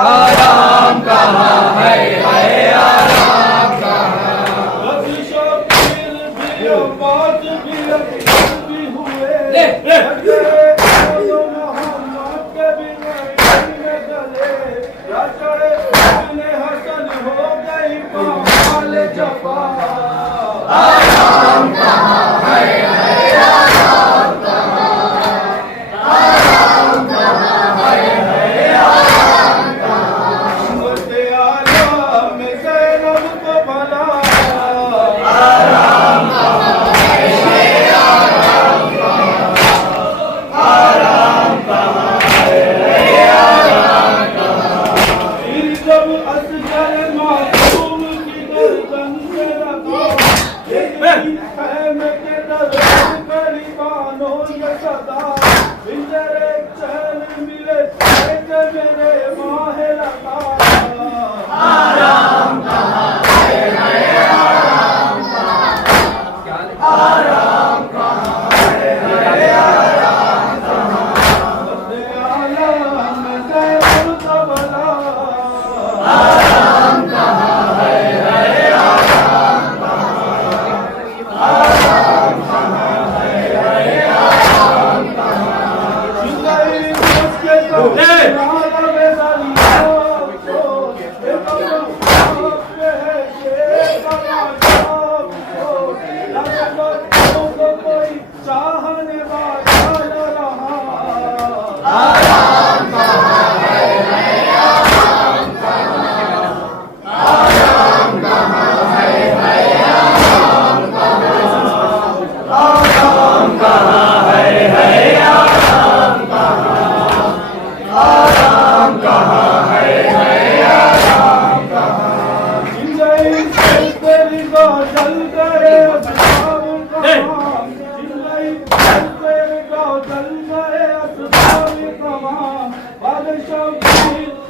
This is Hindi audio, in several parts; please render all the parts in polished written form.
आराम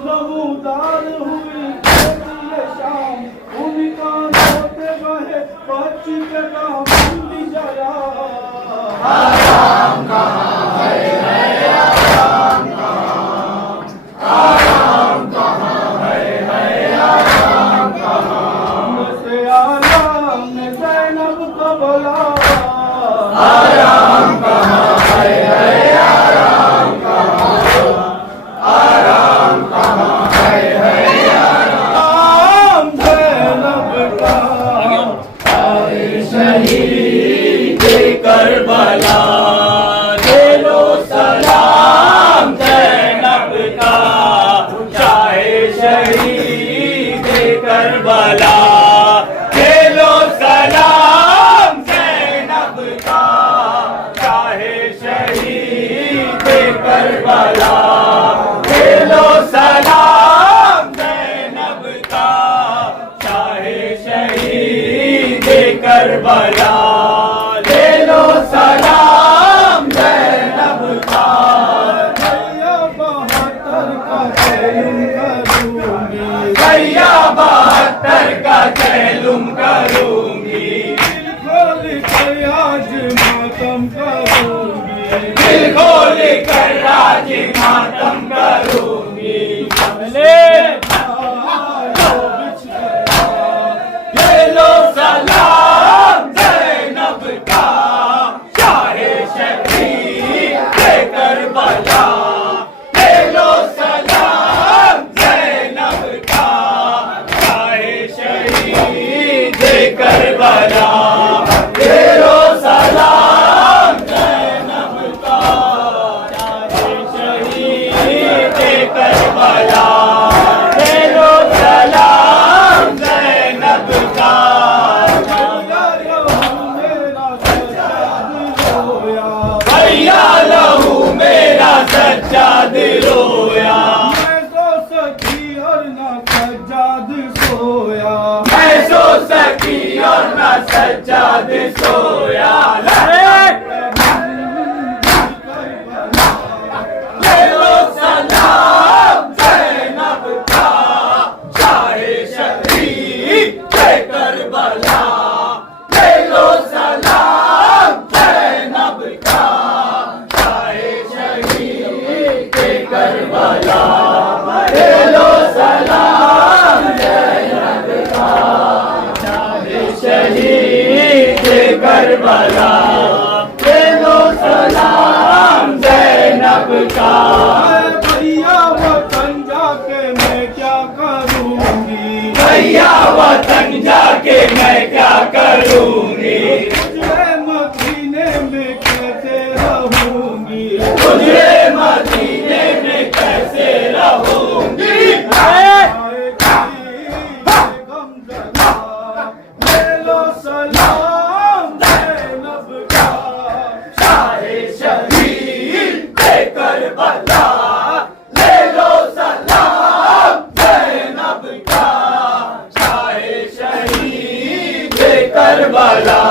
नमूदार हुई ये शाम, उनका रोते बहे बच्ची के नाम बंदी जरा। आराम कहाँ है आराम कहाँ, आराम कहाँ है आराम कहाँ, से आराम ने ज़ैनब को बोला। आराम कहाँ है आराम कहाँ, आराम कहाँ है आराम ज़ैनब का। आए शहीद करबला, दे लो सलाम ज़ैनब का। चाहे शहीद करबला, दे लो सलाम ज़ैनब का। चाहे शहीद करबला, दे लो सलाम ज़ैनब का। चाहे शहीद करबला, दे लो सलाम ज़ैनब का। भैया 72 का तैलुम करूंगी, भैया 72 का तैलुम करूंगी। दिल खोल कर आज मातम करूंगी, दिल खोल कर आज मातम करूंगी। ये लो सलाम ज़ैनब का। चाहे शहीद करबला, ये लो सलाम ज़ैनब का। चाहे शहीद करबला, ये लो सलाम ज़ैनब का। चाहे शहीद करबला, ये लो सलाम ज़ैनब का। भैया लहू मेरा सज्जाद रोया, मैं सो सकी और ना सज्जाद सोया, मैं सो सकी और ना सज्जाद सोया। ले लो सलाम ज़ैनब का। चाहे शहीद करबला, ले लो सलाम ज़ैनब का। चाहे शहीद करबला, ले लो सलाम ज़ैनब का। चाहे शहीद करबला, ले लो सलाम ज़ैनब का। भैया वतन जाके मैं क्या करूंगी, भैया वतन जाके मैं क्या करूंगी। तुझे मदीने में कैसे रहूंगी, तुझे मदीने में कैसे रहूंगी। ले लो सलाम ज़ैनब का। चाहे शहीद करबला, ले लो सलाम ज़ैनब का। चाहे शहीद करबला,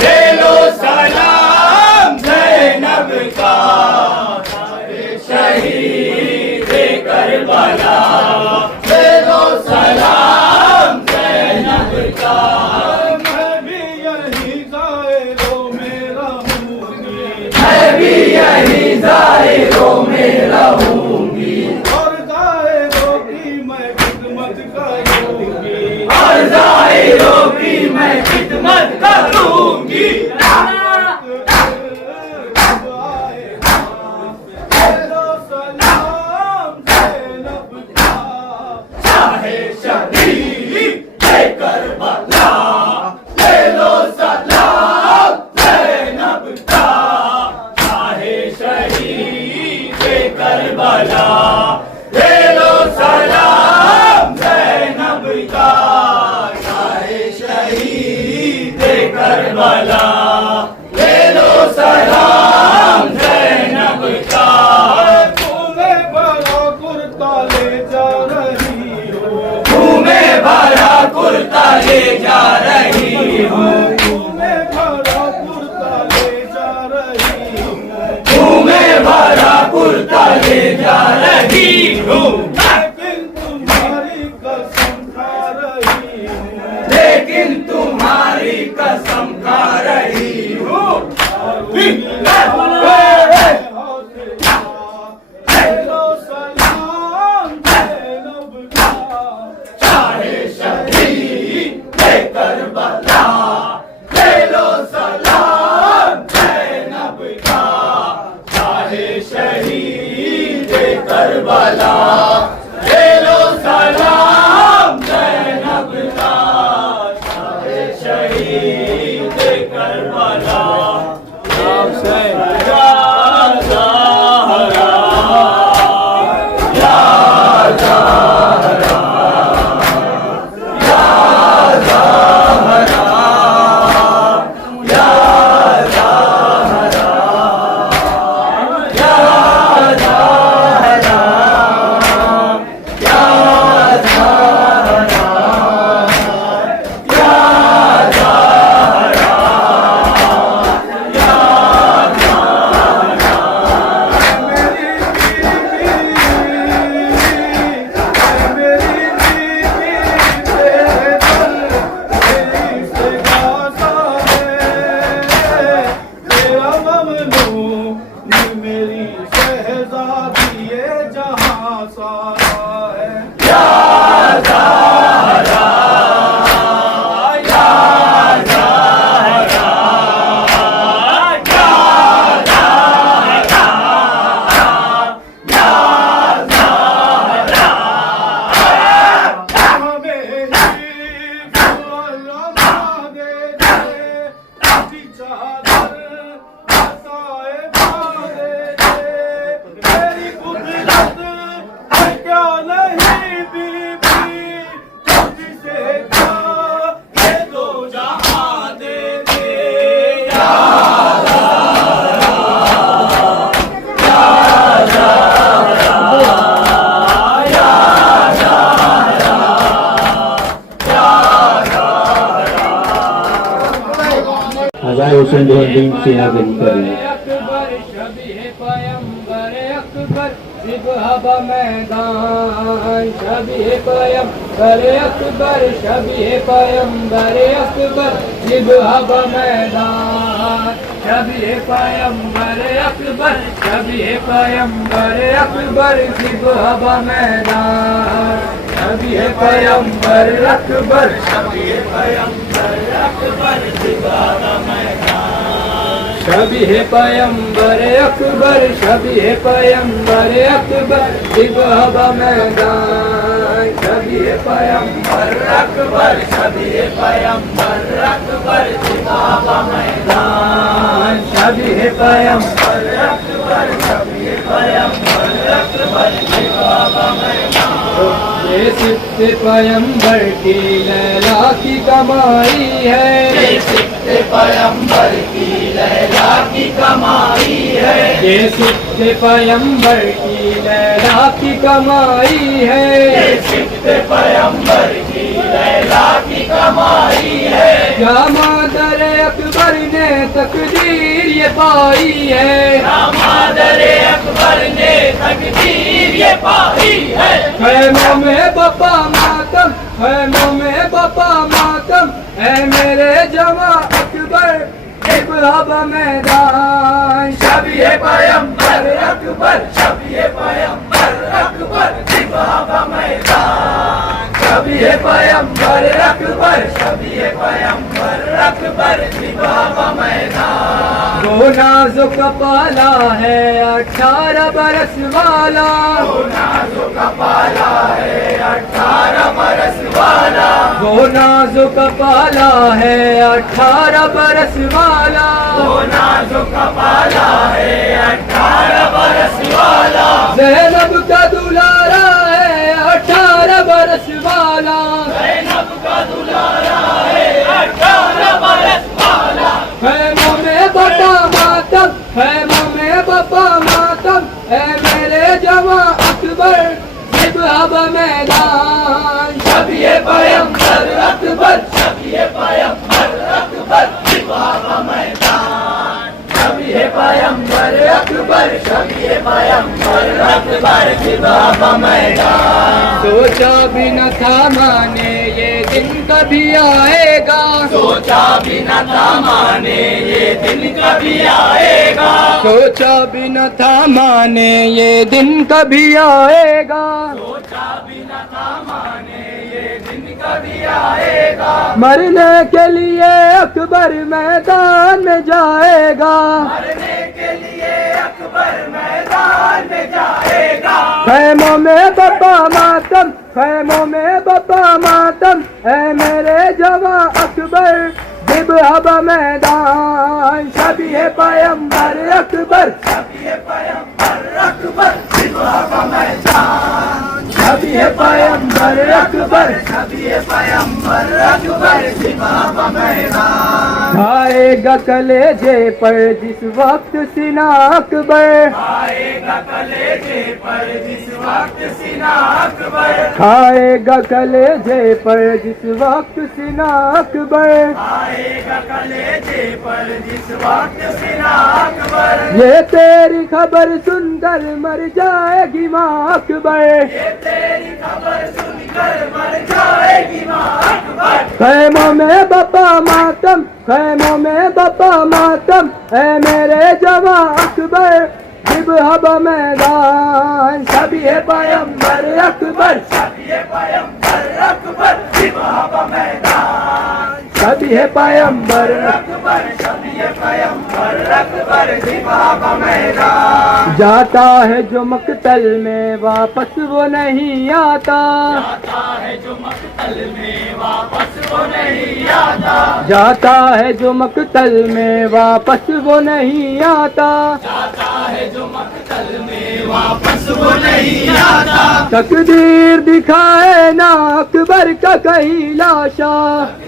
ले लो सलाम ज़ैनब का। चाहे शहीद करबला, ले लो सलाम ज़ैनब का। मैं भी यही ज़ाहिरों में रहूंगी, मैं भी यही ज़ाहिरों में रहूंगी। और ज़ाहिरों की मैं खिदमत करूंगी, और ज़ाहिरों की मैं खिदमत करूंगी। चाहे शहीद करबला, ले लो सलाम ज़ैनब का। चाहे शहीद करबला, ले लो सलाम ज़ैनब का। चाहे शहीद करबला, ले लो सलाम ज़ैनब का। तुम्हें बड़ा कुर्ता ले जा रही हो, तुम्हें बड़ा कुर्ता ले जा रही हो, तुम्हें बड़ा कुर्ता ले जा रही हो, तुम्हें बड़ा कुर्ता ले जा रही हूँ, लेकिन तुम्हारी कसम खा रही हूँ, लेकिन तुम्हारी कसम खा रही हूँ। चाहे शहीद करबला, ले लो सलाम ज़ैनब का। चाहे शहीद करबला, ले लो सलाम ज़ैनब का। चाहे शहीद करबला, मेरी शहजादी ये जहां सारा है। हज़ार हुसैन जो दिन से आगे करें अकबर शबीह पैगंबर अकबर सिबहब मैदान शबीह पैगंबर अकबर शबीह पैगंबर अकबर सिबहब मैदान शबीह पैगंबर अकबर शबीह पैगंबर अकबर सिबहब मैदान शबीह पैगंबर अकबर शबीह पैगंबर अकबर सिबहब मैदान शबीह पैगंबर अकबर शबीह पैगंबर अकबर सिबहब मैदान शबीह पैगंबर अकबर शबीह पैगंबर अकबर सिबहब मैदान शबीह पैगंबर अकबर शबीह पैगंबर अकबर सिबहब मैदान। ये सिद्ध पैगंबर की लैला की कमाई है, ये सिद्ध पैगंबर की लैला की कमाई है, ये सिद्ध पैगंबर की लैला की कमाई है, ये सिद्ध पैगंबर की लैला की कमाई है। या मादर अकबर ने तकदीर ये पाई है, या मादर अकबर ने तकदीर ये पाई है। खैमों में बपा मातम, खैमों में बपा मातम, है मेरे जमा अकबर सिबहब मैदान शबीह पैगंबर अकबर शबीह पैगंबर अकबर सिबहब मैदान शबीह पैगंबर अकबर शबीह पैगंबर अकबर सिबहब मैदान। वो नाजुक पाला है 18 बरस वाला, वो नाजुक पाला है 18 बरस वाला, वो नाजुक पाला है 18 बरस वाला, वो नाजुक पाला है 18 बरस वाला। ज़ैनब का दुलारा है 18 बरस वाला, ज़ैनब का दुलारा है 18 बरस वाला। खैमों में बपा मातम, खैमों में बपा मातम, है मेरे जवां अकबर सिबहब मैदान शबीह पैगंबर अकबर शबीह पैगंबर अकबर सिबहब मैदान शबीह पैगंबर अकबर शबीए पैगंबर अकबर जिबाब मैदान। सोचा भी न था माने ये दिन कभी आएगा, सोचा भी न था माने ये दिन कभी आएगा, सोचा भी न था माने ये दिन कभी आएगा। सोचा भी न था माने ये दिन कभी आएगा, मरने के लिए अकबर मैदान में जाएगा, मरने के लिए अकबर मैदान में जाएगा। खैमों में बपा मातम, खैमों में बपा मातम, है मेरे जवां अकबर जिब हबा मैदान। शबीए पैगंबर अकबर, शबीए पैगंबर अकबर जिबाब मैदान। शबीए पैगंबर अकबर, शबीए पैगंबर अकबर जिबाब मैदान। खाएगा कलेजे पर जिस वक्त सीना अकबर, आएगा कलेजे पर जिस वक्त सीना अकबर, खाएगा कलेजे पर जिस वक्त सीना अकबर। आएगा कलेजे पर जिस वक्त सीना अकबर। ये तेरी खबर सुनकर मर जाएगी माँ अकबर, ये तेरी खबर सुनकर मर जाएगी माँ अकबर। खैमों में बपा मातम, खैमों में बपा मातम, है मेरे जवां अकबर जिब हबा मैदान। शबीए पैगंबर अकबर, शबीए पैगंबर अकबर जिबाब मैदान। शबीए पैगंबर अकबर शबीए पैगंबर अकबर जिबाब मैदान। जाता है जो मकतल में वापस वो नहीं आता, जाता है जो मकतल में वापस वो नहीं आता, जाता है जो मकतल में वापस वो नहीं आता। जाता है जो मकतल में वापस वो नहीं आता। तकदीर दिखाए ना अकबर का कहीं लाशा,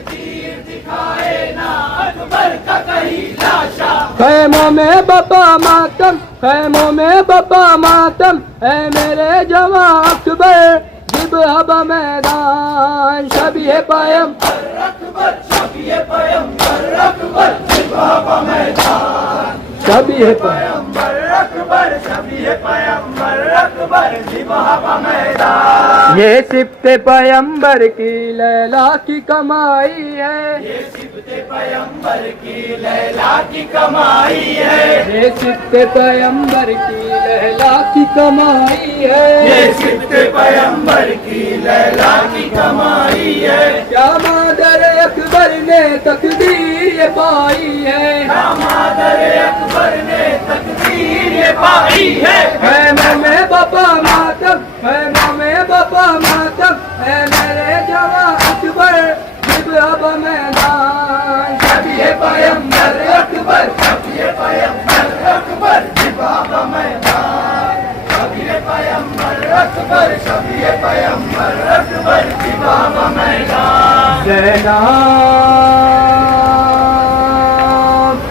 तीर दिखाए ना अकबर का कहीं लाशा। खैमों में बपा मातम, खैमों में बपा मातम, है मेरे जवां अकबर जिब हबा मैदान। शबीए पैगंबर अकबर शबीए पैगंबर अकबर जिबाब मैदान। शबीए पैगंबर अकबर शबीए पैगंबर अकबर जिबाब मैदान। ये सिफ्ते पैगंबर की लैला की कमाई है, ये सिफ्ते पैगंबर की लैला की कमाई है, ये सिफ्ते पैगंबर की लैला की कमाई है। ये सिफ्ते पैगंबर की लैला की कमाई है। क्या मादर अकबर ने तकदीर ये पाई है, मादर अकबर ने तकदीर ये पाई है। खैमों में बपा मातम, खैमों में बपा मातम, है मेरे जवां अकबर जिब हबा मैदान। शबीए पैगंबर अकबर, शबीए पैगंबर अकबर जिबाब मैदान। शबीए पैगंबर अकबर शबीए पैगंबर अकबर जिबाब मैदान। ज़ैना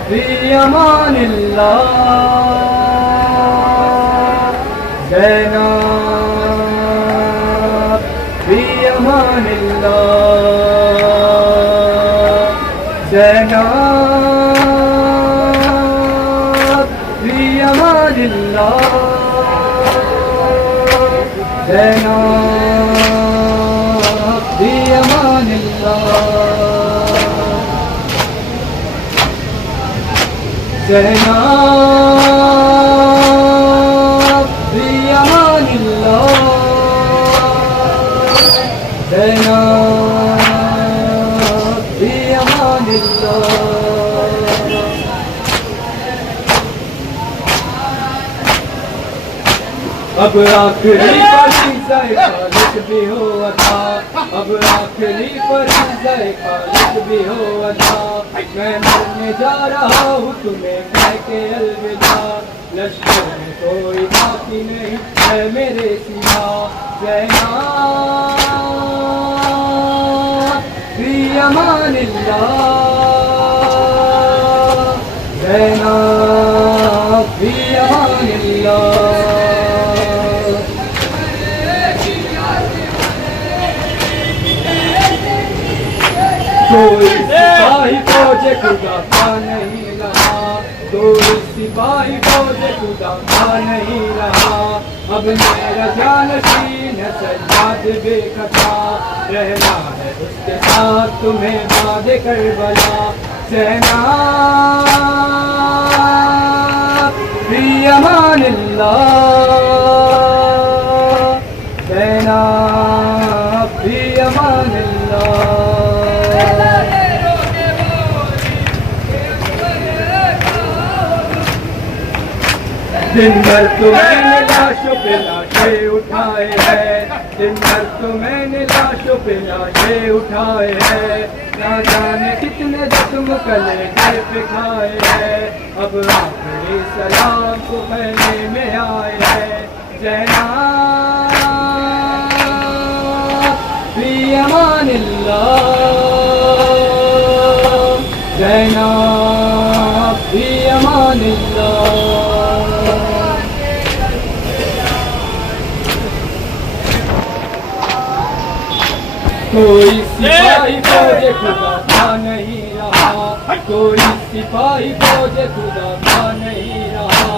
फी अमानिल्लाह, ज़ैना फी अमानिल्लाह, ज़ैना फी अमानिल्लाह, ज़ैना फी अमानिल्लाह, ज़ैना फी अमानिल्लाह, ज़ैना फी अमानिल्लाह। अब आखिरी फरीज़ाए खालिक भी हो अता, अब आखिरी फरीज़ाए खालिक भी हो अता। मैं मरने जा रहा हूँ तुम्हें कह के अलविदा, लश्कर में कोई बाकी नहीं है मेरे सिवा। ज़ैना फी अमानिल्लाह, ज़ैना फी अमानिल्लाह। कोई सिपाही फौज खुदा का नहीं रहा, कोई सिपाही फौज खुदा का नहीं रहा, अब मेरा जानशीन है सज्जाद बेखता, रहना है उसके साथ तुम्हें वादे करबला। सहना फी अमानिल्लाह, सहना फी अमानिल्लाह। दिन भर तो मैंने लाशों पे लाशें उठाए हैं, दिन भर तो मैंने लाशों पे लाशें उठाए हैं, ना जाने कितने जख्म कलेजे पे खाए हैं, अब आखिरी सलाम को कहने में आए हैं। जनाब फी अमानिल्लाह, जनाब फी अमानिल्लाह। कोई सिपाही फौज खुदा का नहीं रहा, कोई सिपाही फौज खुदा का नहीं रहा,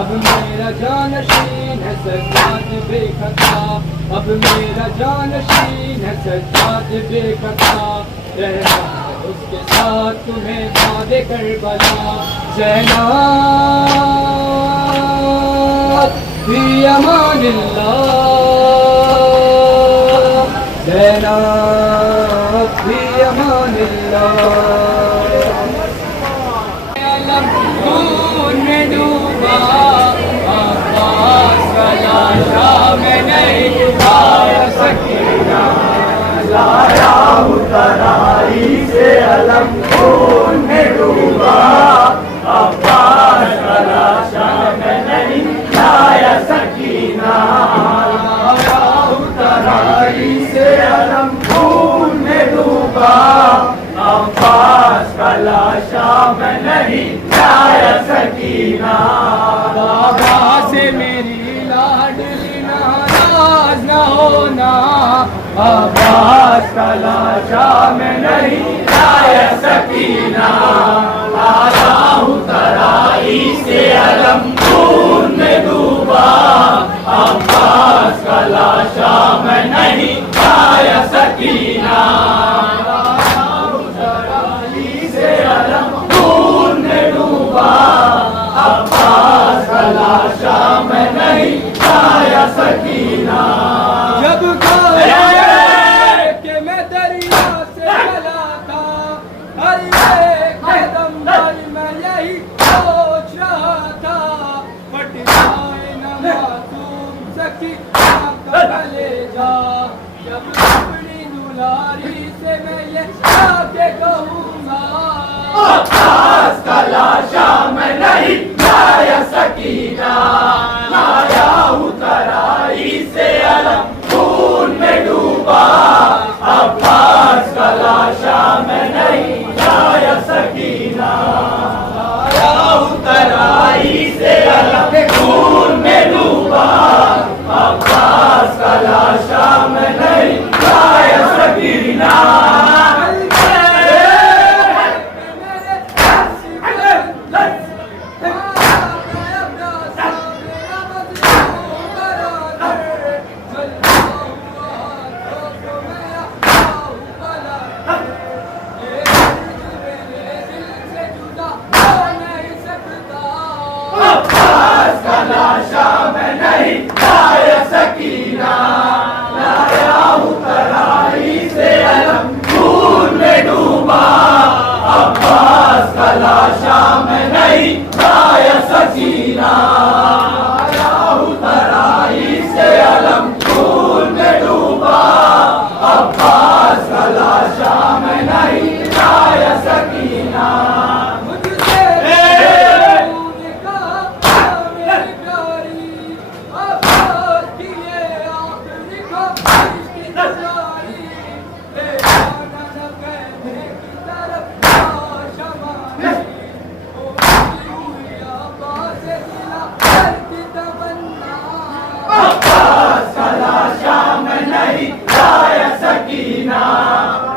अब मेरा जानशीन है सज्जाद बेखता, अब मेरा जानशीन है सज्जाद बेखता, रहना है उसके साथ तुम्हें वादे करबला। जनाब फी अमानिल्लाह, जनाब फी अमानिल्लाह। अलम खून में डूबा, आकाश का लाशा में नहीं आया सकीना, लाया हूँ तराई से अलम खून में डूबा, अब्बास का लाशा में नहीं लाया सकीना, लाया हूँ तराई से अलम खून में डूबा, अब्बास का लाशा में नहीं लाया सकीना। बाबा से मेरी लाडली नाराज न होना, अब्बास का लाशा में नहीं लाया सकीना, लाया हूँ तराई से अलम खून में डूबा, अब्बास का लाशा में नहीं लाया सकीना, लाया हूँ तराई से अलम खून में डूबा, अब्बास का लाशा में नहीं लाया सकीना। जब कहे कि मैं दरिया से चला था, हर एक कदम पर मैं यही सोच रहा था, फट जाए न मासूम सखी का कलेजा, जब अपनी दुलारी से मैं ये आके कहूँगा, अब्बास का लाशा में नहीं लाया सकीना, लाया हूँ तराई से अलम खून में डूबा, अब्बास का लाशा में नहीं लाया सकीना, लाया हूँ तराई से अलम खून में डूबा, अब्बास का लाशा में नहीं लाया सकीना। अब्बास का लाशा में नहीं लाया सकीना, लाया हूँ तराई से अलम खून में डूबा, अब्बास का लाशा में नहीं लाया सकीना, लाया हूँ तराई से अलम खून में डूबा, अब्बास का लाशा में नहीं लाया सकीना। अब्बास का लाशा में नहीं लाया सकीना,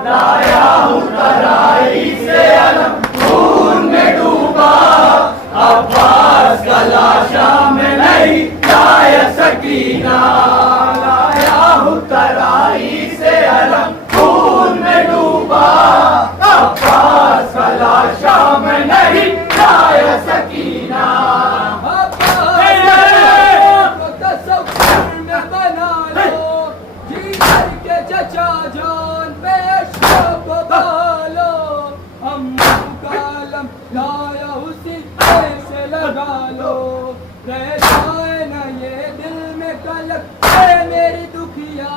लाया हूँ तराई से अलम खून में डूबा, अब्बास लाया सकीना, लाया हूँ तराई से अलम खून में डूबा, अब्बास का लाशा में नहीं लाया सकीना। तस्वीर में बना लो, जी भर के चचा जान पे अशरफ को बालो, हम कालम लाया उसी से लगा लो, रह जाए न ये दिल में कलक है मेरी दुखिया।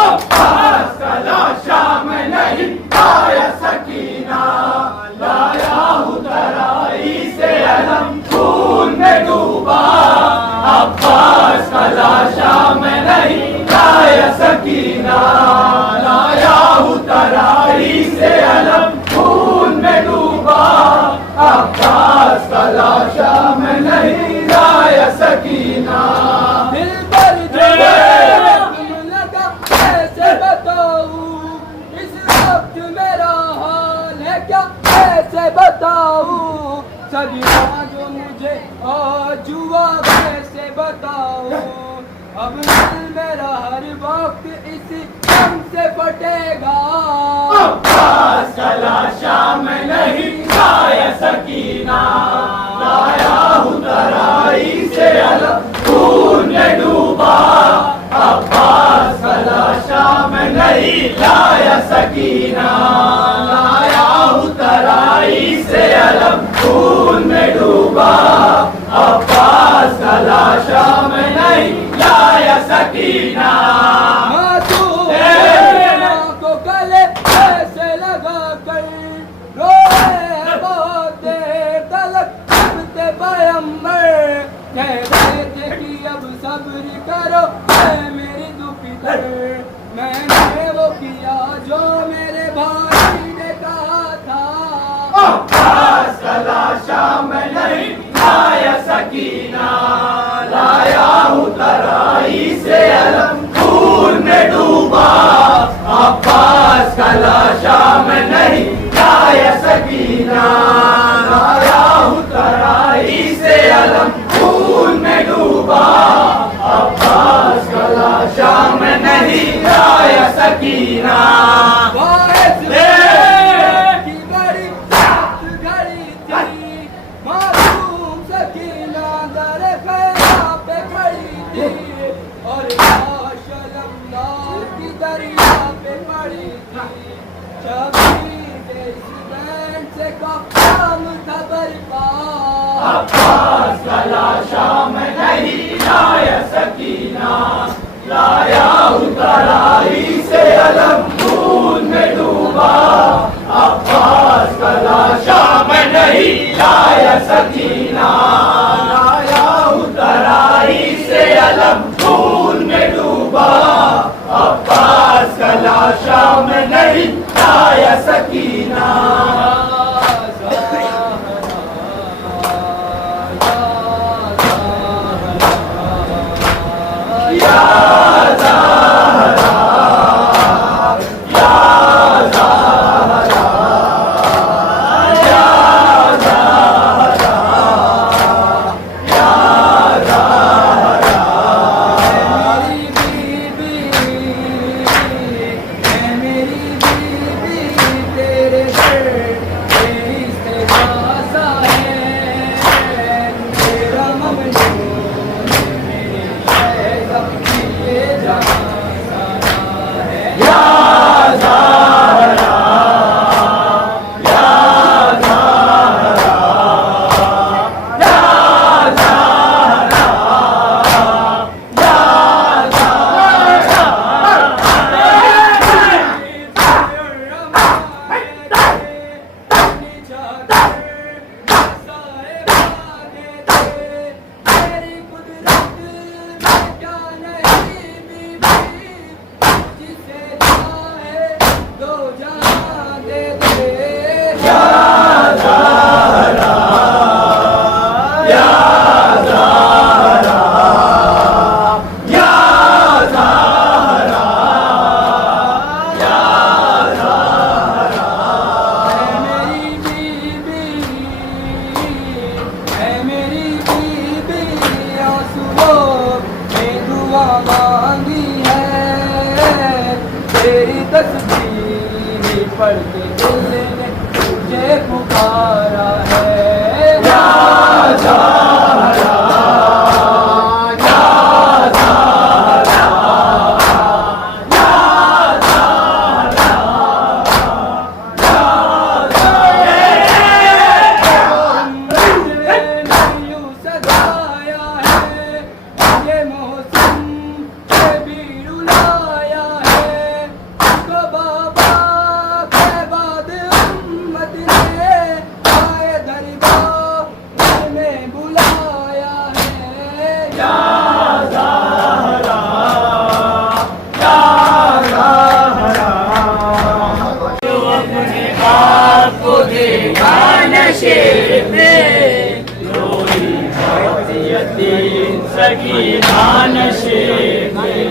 अब्बास का लाशा में नहीं लाया सकीना, लाया हूँ तराई से अलम खून में डूबा, अब्बास का लाशा में नहीं लाया सकीना, लाया हूँ तराई से अलम खून में डूबा, अब्बास का लाशा में नहीं लाया सकीना। दिल पर जो तुम लगा कैसे बताऊं, इस वक्त मेरा हाल है क्या कैसे बताऊं, सदियों जो मुझे आज हुआ कैसे बताऊं, अब दिल मेरा हर वक्त इसी गम से फटेगा। अब्बास का लाशा में नहीं लाया सकीना, लाया हूँ तराई से अलग खून में डूबा, अब्बास का लाशा में नहीं लाया सकीना, लाया हूँ तराई से अलग खून में डूबा, अब्बास का लाशा में नहीं लाया सकीना। को गले ऐसे लगा कर रोए बहुत देर तलक सुनते पैगंबर, कह रहे थे कि अब सब्र करो ऐ मेरी दुखी दर, मैंने वो किया जो मेरे भाई ने कहा था। अब्बास का लाशा में नहीं लाया सकीना, लाया हूँ तराई से अलम खून में डूबा, अब्बास का लाशा में नहीं लाया सकीना, लाया हूँ तराई से अलम खून में डूबा, अब्बास का लाशा में नहीं लाया सकीना। की बड़ी सख्त घड़ी थी, मासूम सकीना दर ख़ैरा पे खड़ी थी, और लाश अलमदार की दरिया पे पड़ी थी, शबीर इस बैंड से काम था बरपा। अब्बास का लाशा में नहीं लाया सकीना, लाया हूँ तराई से अलम खून में डूबा, अब्बास का लाशा में नहीं लाया सकीना, लाया हूँ तराई से अलम खून में डूबा, अब्बास का लाशा में नहीं लाया सकीना। तेरे तेरी तस्बीह पढ़ के दिल ने तुझे पुकारा है। या ज़हरा, या ज़हरा, या ज़हरा, या ज़हरा। यूं सजाया है ये मौसम के भी रुलाया है, को बाबा के बाद उम्मत ने आए दरबार में बुलाया है। या ज़हरा, या ज़हरा। जो अपने आप को देखा नशे में, रोई बहुत यतीम सकीना नशे में।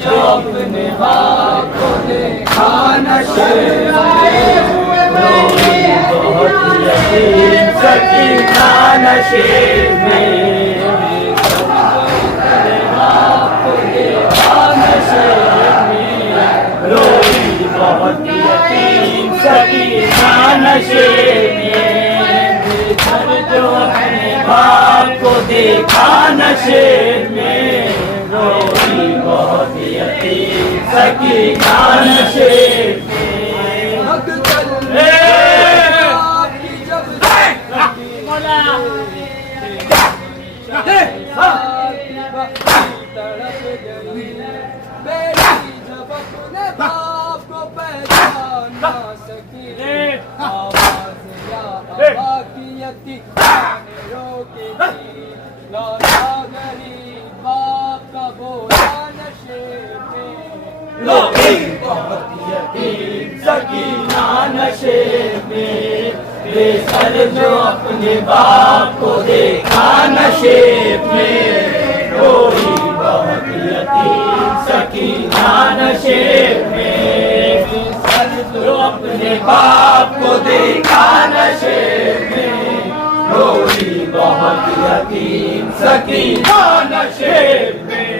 जो अपने बाप को देखा नशे में, रोई बहुत यतीम सकीना नशे में। अपने बाप को देखा नशे में, रोई बहुत यतीम सकीना नशे में। जो अपने बाप को देखा नशे में, रोई बहुत यतीम सकीना नशे में। हक चले आपकी जब तड़प गई बेटी जब अपने बाप को पहचान ना सकी। आवाज़ या आवाज़ की यतीम रोकेगी, लौटा गरीब बाप का बोला नशे में। रोई बहुत यतीम सकीना नशे में। बेसर जो अपने बाप को देखा नशे में, रोई बहुत यतीम सकीना नशे में। बेसर जो अपने बाप को देखा नशे में, रोई बहुत यतीम सकीना नशे में।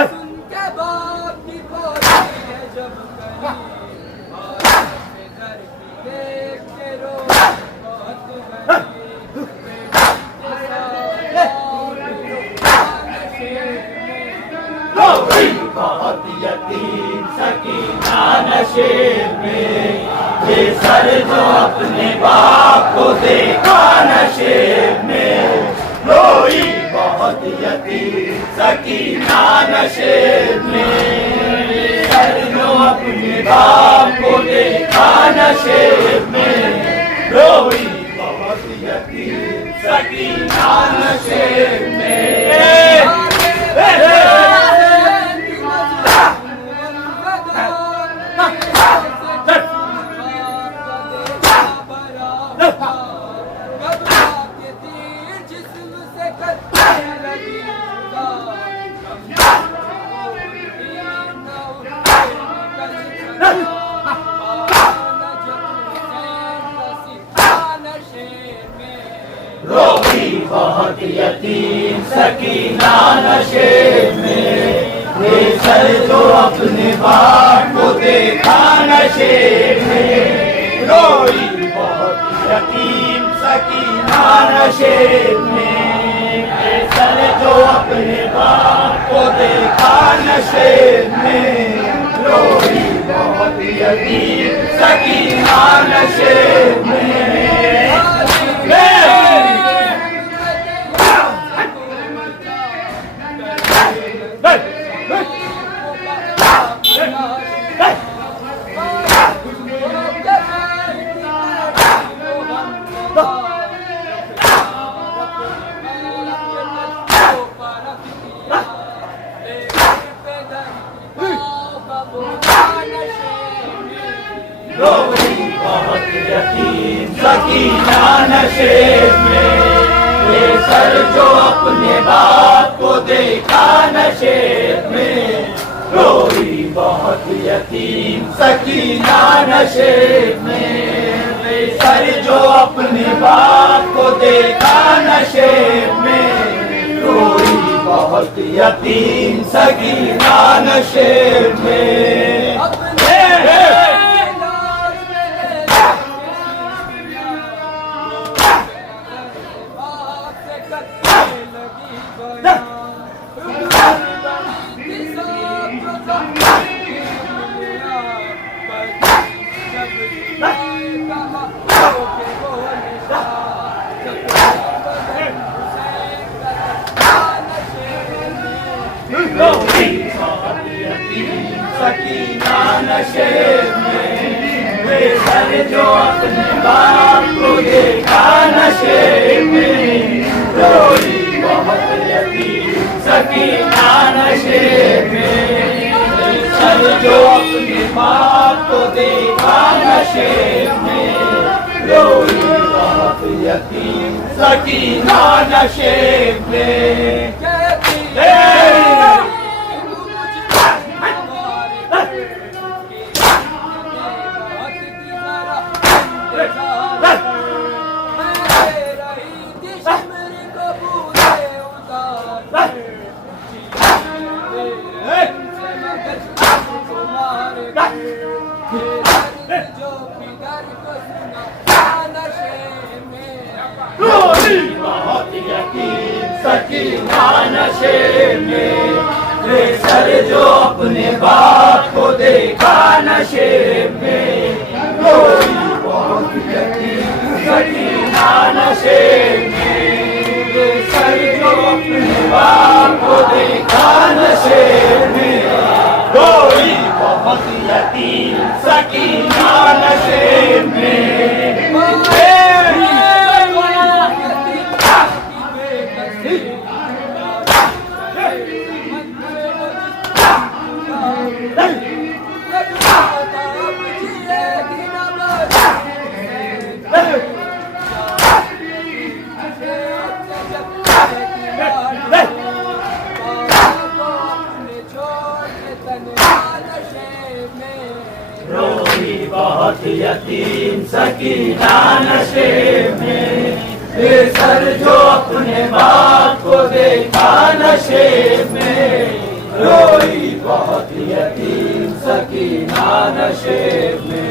सुन के बाप की बोली है जब कहीं, और दर की देख के रो बहुत गई। रोई बहुत यतीम सकीना नशे में। बेसर जो अपने बाप को देखा नशे में, रोई बहुत यतीम सकीना नशे में। बेसर जो अपने बाप को देखा नशे में, रोई बहुत यतीम सकीना नशे में। रोई बहुत यतीम सकीना नशे में। बेसर जो अपने बाप को देखा नशे में, रोई बहुत यतीम सकीना नशे में। बेसर जो अपने बाप को देखा नशे में, रोई बहुत यतीम सकीना नशे में। रोई बहुत यतीम सकीना नशे में। बेसर जो अपने बाप को देखा नशे में, रोई बहुत यतीम सकीना नशे में, बेसर जो अपने बाप को देखा नशे में, रोई बहुत यतीम सकीना नशे में। सकीना नशे में, बेसर जो अपने बाप को देखा नशे में, रोई बहुत यतीम सकीना नशे में, बेसर जो अपने बाप को देखा नशे में, रोई बहुत यतीम सकीना नशे में। रोई बहुत यतीम सकीना नशे में, बेसर जो अपने बाप को देखा नशे में, रोई बहुत यतीम सकीना नशे में, बेसर जो अपने बाप को देखा नशे में, रोई बहुत यतीम सकीना नशे में। रोई बहुत यतीम सकीना नशे में, बेसर जो अपने बाप को देखा नशे में, रोई बहुत यतीम सकीना नशे में।